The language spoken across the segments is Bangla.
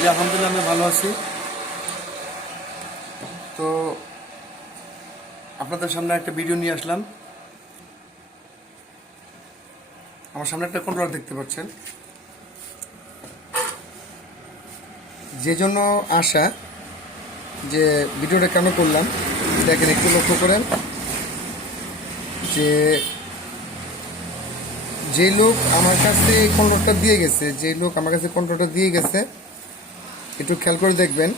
জি আলহামদুলিল্লাহ আমি ভালো আছি। তো আপনাদের সামনে একটা ভিডিও নিয়ে আসলাম। আমার সামনে একটা কন্ট্রোলার দেখতে পাচ্ছেন, যে জন্য আসা যে ভিডিওটা কেন করলাম দেখেন, একটু লক্ষ্য করেন যে যেই লোক আমার কাছে এই কন্ট্রোলটা দিয়ে গেছে, যেই লোক আমার কাছে কন্ট্রোলটা দিয়ে গেছে, একটু খেয়াল করে দেখবেন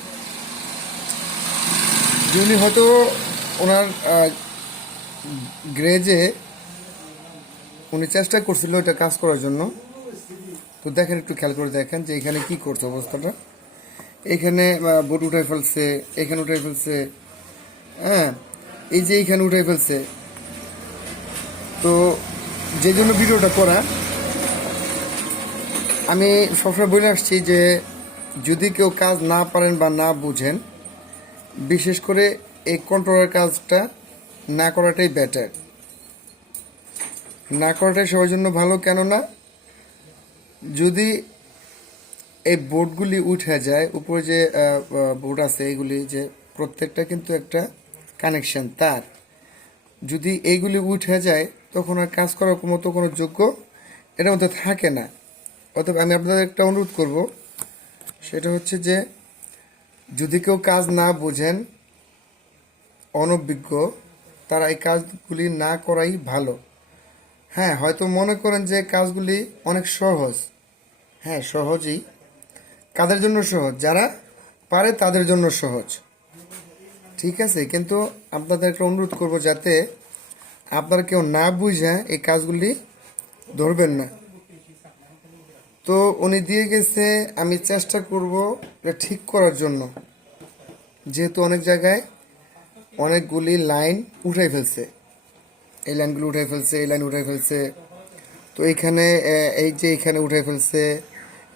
যে উনি হয়তো ওনার গ্রেজে উনি চেষ্টা করছিল এটা কাজ করার জন্য। তো দেখেন, একটু খেয়াল করে দেখেন যে এখানে কি করছে অবস্থাটা। এখানে বোট উঠাই ফেলছে, এখানে উঠাই ফেলছে, হ্যাঁ, এই যে এইখানে উঠাই ফেলছে। তো যে জন্য ভিডিওটা করা, আমি সবসময় বলে আসছি যে যদি কেউ কাজ না পারেন বা না বুঝেন, বিশেষ করে এই কন্ট্রোলের কাজটা না করাটাই বেটার। না করাটাই সবার জন্য ভালো, কেননা যদি এই বোর্ডগুলি উঠে যায়, উপরে যে বোর্ড আছে এইগুলি, যে প্রত্যেকটা কিন্তু একটা কানেকশন তার, যদি এইগুলি উঠে যায় তখন আর কাজ করার মতো কোনো যোগ্য এটার মধ্যে থাকে না। অতএব আমি আপনাদের একটা অনুরোধ করব, সেটা হচ্ছে যে যদি কেউ কাজ না বোঝেন, অনভিজ্ঞ, তারা এই কাজগুলি না করাই ভালো। হ্যাঁ, হয়তো মনে করেন যে কাজগুলি অনেক সহজ, হ্যাঁ সহজই। কাদের জন্য সহজ? যারা পারে তাদের জন্য সহজ, ঠিক আছে। কিন্তু আপনাদের একটা অনুরোধ করব, যাতে আপনারা কেউ না বুঝে এই কাজগুলি ধরবেন না। তো উনি দিয়ে গেছে, আমি চেষ্টা করব এটা ঠিক করার জন্য, যেহেতু অনেক জায়গায় অনেকগুলি লাইন উঠাই ফেলছে, এই লাইনগুলো উঠাই ফেলছে, এই লাইন উঠাই ফেলছে। তো এইখানে এই যে এইখানে উঠাই ফেলছে,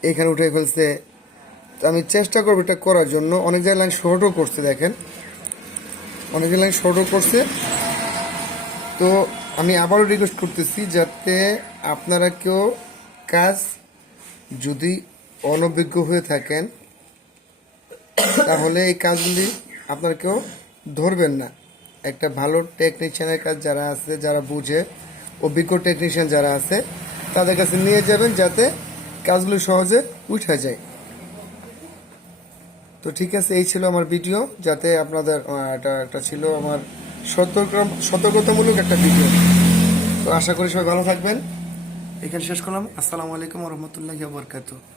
এইখানে উঠাই ফেলছে। তো আমি চেষ্টা করবো এটা করার জন্য। অনেক জায়গায় লাইন শর্টও করছে, দেখেন অনেক জায়গায় লাইন শর্টও করছে। তো আমি আবারও রিকোয়েস্ট করতেছি, যাতে আপনারা কেউ কাজ যদি অনভিজ্ঞ হয়ে থাকেন, তাহলে এই কাজগুলি আপনারা কেউ ধরবেন না। একটা ভালো টেকনিশিয়ানের কাজ যারা আছে, যারা বুঝে, অভিজ্ঞ টেকনিশিয়ান যারা আছে, তাদের কাছে নিয়ে যাবেন, যাতে কাজগুলি সহজে উঠে যায়। তো ঠিক আছে, এই ছিল আমার ভিডিও, যাতে আপনাদের এটা একটা ছিল আমার সতর্কতামূলক একটা ভিডিও। তো আশা করি সবাই ভালো থাকবেন। এখানে শেষ করলাম। আসসালামু আলাইকুম ওয়া রাহমাতুল্লাহি ওয়া বারাকাতুহু।